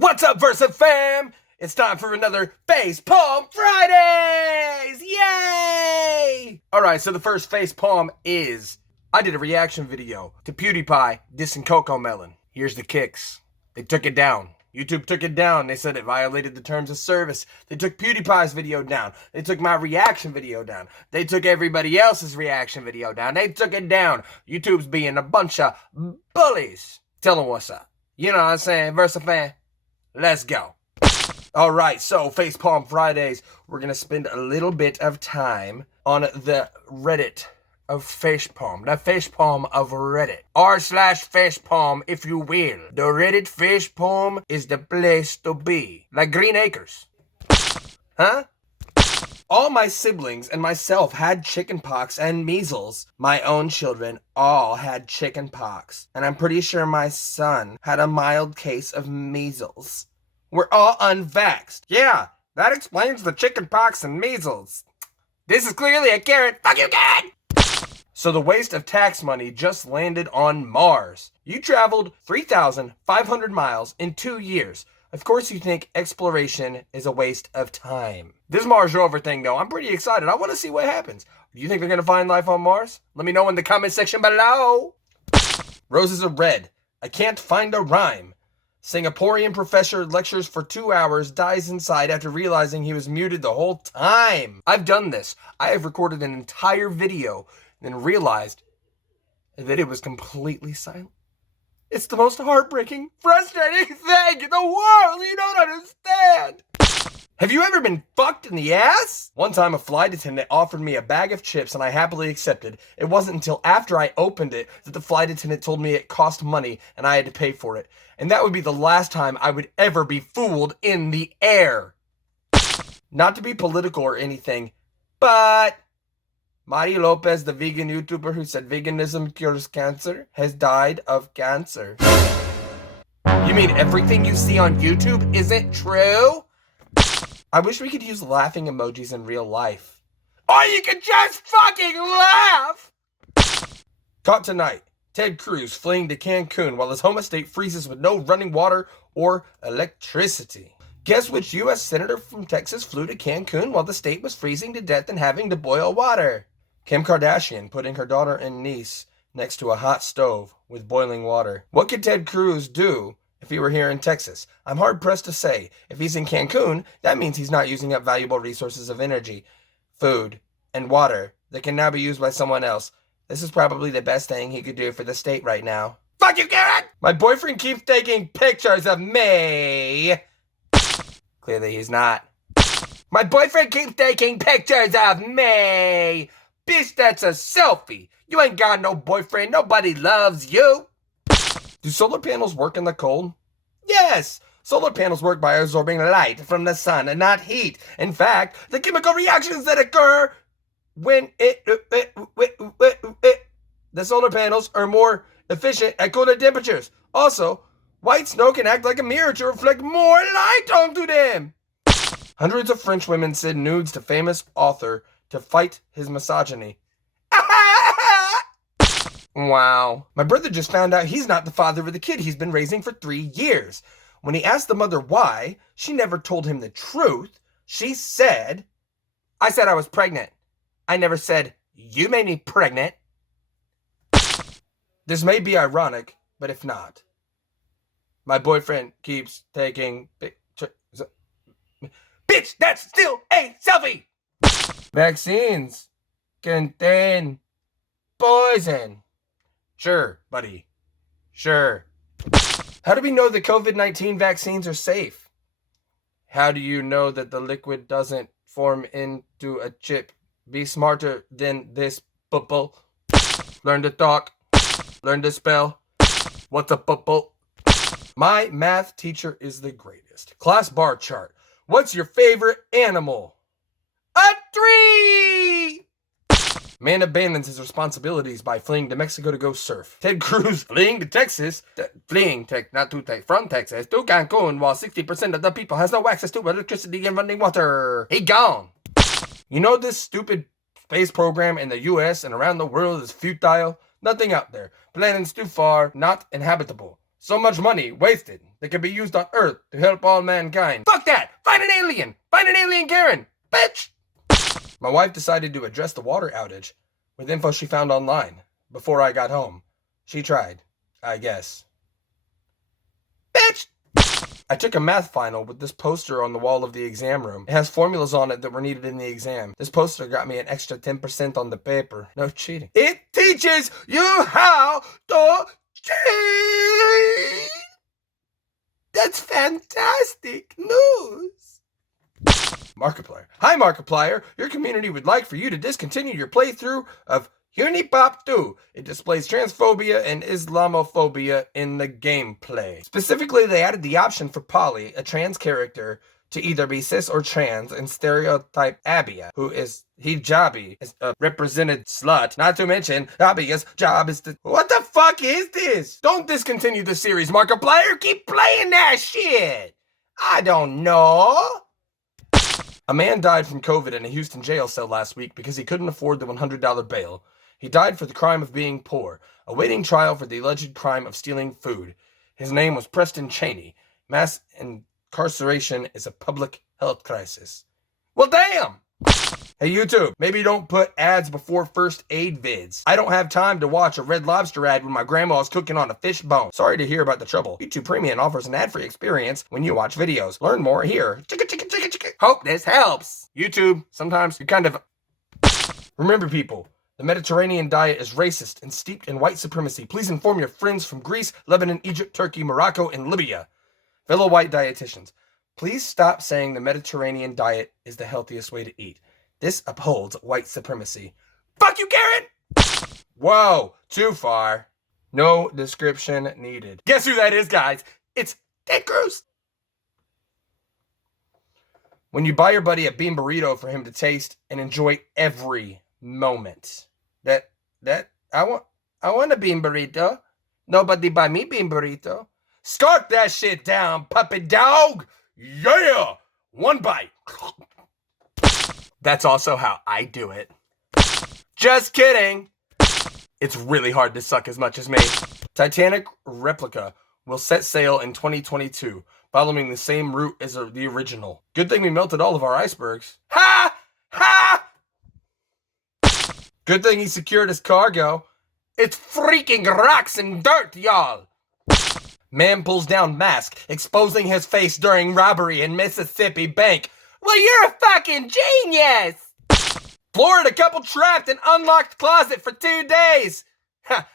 What's up, Versifam? It's time for another Facepalm Fridays! Yay! Alright, so the first Facepalm is I did a reaction video to PewDiePie dissing Cocomelon. Here's the kicks. They took it down. YouTube took it down. They said it violated the terms of service. They took PewDiePie's video down. They took my reaction video down. They took everybody else's reaction video down. They took it down. YouTube's being a bunch of bullies. Tell them what's up. You know what I'm saying, Versifan? Let's go. Alright, so Facepalm Fridays, we're going to spend a little bit of time on the Reddit of Facepalm. The Facepalm of Reddit. r/Facepalm, if you will. The Reddit Facepalm is the place to be. Like Green Acres. Huh? All my siblings and myself had chickenpox and measles. My own children all had chickenpox. And I'm pretty sure my son had a mild case of measles. We're all unvaxxed. Yeah, that explains the chickenpox and measles. This is clearly a carrot. Fuck you, Karen! So the waste of tax money just landed on Mars. You traveled 3,500 miles in 2 years. Of course you think exploration is a waste of time. This Mars rover thing, though, I'm pretty excited. I want to see what happens. Do you think they're going to find life on Mars? Let me know in the comment section below. Roses are red. I can't find a rhyme. Singaporean professor lectures for 2 hours, dies inside after realizing he was muted the whole time. I've done this. I have recorded an entire video and then realized that it was completely silent. It's the most heartbreaking, frustrating thing in the world. You don't understand. Have you ever been fucked in the ass? One time a flight attendant offered me a bag of chips and I happily accepted. It wasn't until after I opened it that the flight attendant told me it cost money and I had to pay for it. And that would be the last time I would ever be fooled in the air. Not to be political or anything, but Mari Lopez, the vegan YouTuber who said veganism cures cancer, has died of cancer. You mean everything you see on YouTube isn't true? I wish we could use laughing emojis in real life. Or you could just fucking laugh! Caught tonight. Ted Cruz fleeing to Cancun while his home estate freezes with no running water or electricity. Guess which U.S. senator from Texas flew to Cancun while the state was freezing to death and having to boil water? Kim Kardashian putting her daughter and niece next to a hot stove with boiling water. What could Ted Cruz do if he were here in Texas? I'm hard-pressed to say. If he's in Cancun, that means he's not using up valuable resources of energy, food, and water that can now be used by someone else. This is probably the best thing he could do for the state right now. Fuck you, Garrett! My boyfriend keeps taking pictures of me. Clearly he's not. My boyfriend keeps taking pictures of me. Bitch, that's a selfie. You ain't got no boyfriend. Nobody loves you. Do solar panels work in the cold? Yes. Solar panels work by absorbing light from the sun and not heat. In fact, the chemical reactions that occur when the solar panels are more efficient at colder temperatures. Also, white snow can act like a mirror to reflect more light onto them. Hundreds of French women send nudes to famous author to fight his misogyny. Wow. My brother just found out he's not the father of the kid he's been raising for 3 years. When he asked the mother why, she never told him the truth. She said, I said I was pregnant. I never said, you made me pregnant. This may be ironic, but if not, my boyfriend keeps taking pictures. Bitch, that's still a selfie! Vaccines contain poison. Sure, buddy. Sure. How do we know the COVID-19 vaccines are safe? How do you know that the liquid doesn't form into a chip? Be smarter than this, bubble. Learn to talk. Learn to spell. What's a bubble? My math teacher is the greatest. Class bar chart. What's your favorite animal? A tree! Man abandons his responsibilities by fleeing to Mexico to go surf. Ted Cruz fleeing to Texas, from Texas to Cancun while 60% of the people has no access to electricity and running water. He gone. You know this stupid space program in the US and around the world is futile? Nothing out there. Planet's too far, not inhabitable. So much money wasted that could be used on Earth to help all mankind. Fuck that! Find an alien! Find an alien Karen! Bitch! My wife decided to address the water outage with info she found online before I got home. She tried, I guess. Bitch! I took a math final with this poster on the wall of the exam room. It has formulas on it that were needed in the exam. This poster got me an extra 10% on the paper. No cheating. It teaches you how to cheat! That's fantastic news! Markiplier. Hi, Markiplier. Your community would like for you to discontinue your playthrough of Unipop 2. It displays transphobia and Islamophobia in the gameplay. Specifically, they added the option for Polly, a trans character, to either be cis or trans, and stereotype Abia, who is hijabi, is a represented slut. Not to mention, Abia's job is to... What the fuck is this? Don't discontinue the series, Markiplier. Keep playing that shit. I don't know. A man died from COVID in a Houston jail cell last week because he couldn't afford the $100 bail. He died for the crime of being poor, awaiting trial for the alleged crime of stealing food. His name was Preston Cheney. Mass incarceration is a public health crisis. Well, damn! Hey, YouTube, maybe don't put ads before first aid vids. I don't have time to watch a Red Lobster ad when my grandma is cooking on a fish bone. Sorry to hear about the trouble. YouTube Premium offers an ad-free experience when you watch videos. Learn more here. Hope this helps. YouTube, sometimes you kind of... Remember, people, the Mediterranean diet is racist and steeped in white supremacy. Please inform your friends from Greece, Lebanon, Egypt, Turkey, Morocco, and Libya. Fellow white dietitians, please stop saying the Mediterranean diet is the healthiest way to eat. This upholds white supremacy. Fuck you, Karen! Whoa, too far. No description needed. Guess who that is, guys? It's Ted Cruz. When you buy your buddy a bean burrito for him to taste and enjoy every moment. I want a bean burrito. Nobody buy me bean burrito. Scarf that shit down, puppy dog. Yeah! One bite. That's also how I do it. Just kidding. It's really hard to suck as much as me. Titanic replica will set sail in 2022, following the same route as the original. Good thing we melted all of our icebergs. Ha! Ha! Good thing he secured his cargo. It's freaking rocks and dirt, y'all. Man pulls down mask, exposing his face during robbery in Mississippi bank. Well, you're a fucking genius! Florida couple trapped in unlocked closet for 2 days.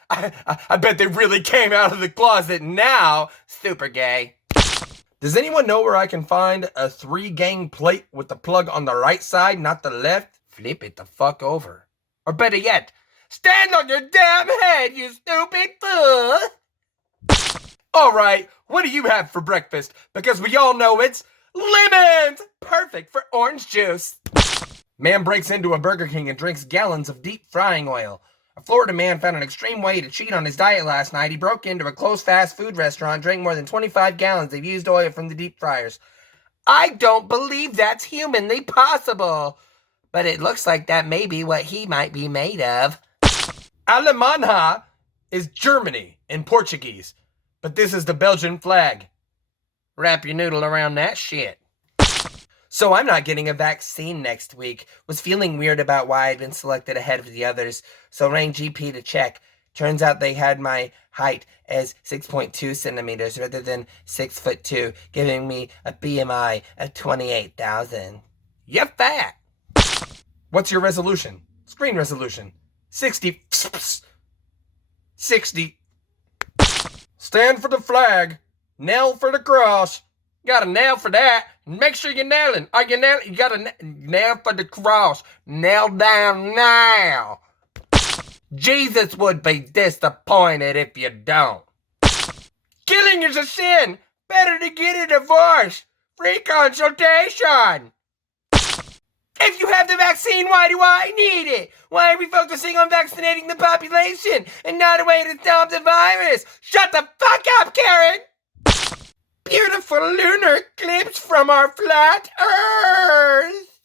I bet they really came out of the closet now. Super gay. Does anyone know where I can find a 3-gang plate with the plug on the right side, not the left? Flip it the fuck over. Or better yet, stand on your damn head, you stupid fool! Alright, what do you have for breakfast? Because we all know it's lemons! Perfect for orange juice. Man breaks into a Burger King and drinks gallons of deep frying oil. A Florida man found an extreme way to cheat on his diet last night. He broke into a closed fast food restaurant, drank more than 25 gallons of used oil from the deep fryers. I don't believe that's humanly possible. But it looks like that may be what he might be made of. Alemania is Germany in Portuguese, but this is the Belgian flag. Wrap your noodle around that shit. So I'm not getting a vaccine next week. Was feeling weird about why I'd been selected ahead of the others, so rang GP to check. Turns out they had my height as 6.2 centimeters rather than 6'2", giving me a BMI of 28,000. You're fat. What's your resolution? Screen resolution. 60. 60. Stand for the flag. Nail for the cross. You got a nail for that. Make sure you're nailing. Are you nailing? You got a nail for the cross. Nail down now. Jesus would be disappointed if you don't. Killing is a sin. Better to get a divorce. Free consultation. If you have the vaccine, why do I need it? Why are we focusing on vaccinating the population and not a way to stop the virus? Shut the fuck up, Karen! Beautiful lunar eclipse from our flat Earth!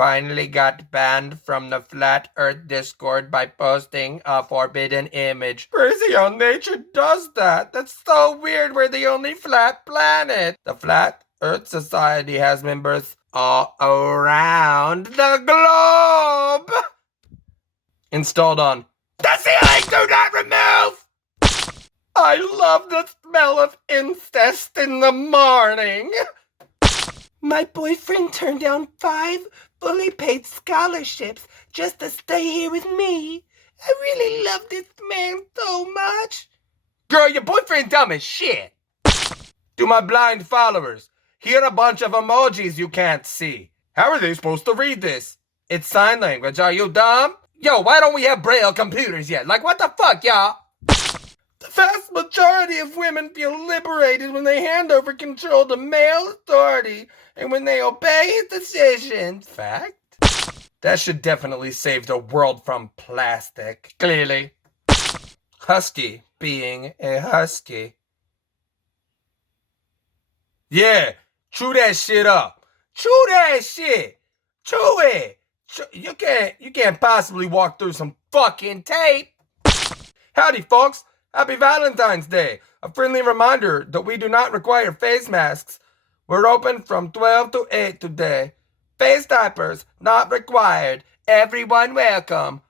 finally got banned from the Flat Earth Discord by posting a forbidden image. Crazy how nature does that. That's so weird. We're the only flat planet. The Flat Earth Society has members all around the globe. Installed on the ceiling. Do not remove. I love the smell of incest in the morning. My boyfriend turned down 5 fully paid scholarships just to stay here with me. I really love this man so much. Girl, your boyfriend dumb as shit. To my blind followers, here are a bunch of emojis you can't see. How are they supposed to read this? It's sign language. Are you dumb? Yo, why don't we have Braille computers yet? Like, what the fuck, y'all? The vast majority of women feel liberated when they hand over control to male authority and when they obey his decisions. Fact? That should definitely save the world from plastic. Clearly. Husky being a husky. Yeah, chew that shit up. Chew that shit. Chew it. You can't possibly walk through some fucking tape. Howdy, folks. Happy Valentine's Day. A friendly reminder that we do not require face masks. We're open from 12 to 8 today. Face diapers not required. Everyone welcome.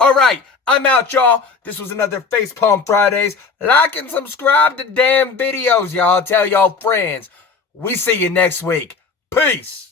Alright, I'm out, y'all. This was another Facepalm Fridays. Like and subscribe to damn videos, y'all. Tell y'all friends. We see you next week. Peace.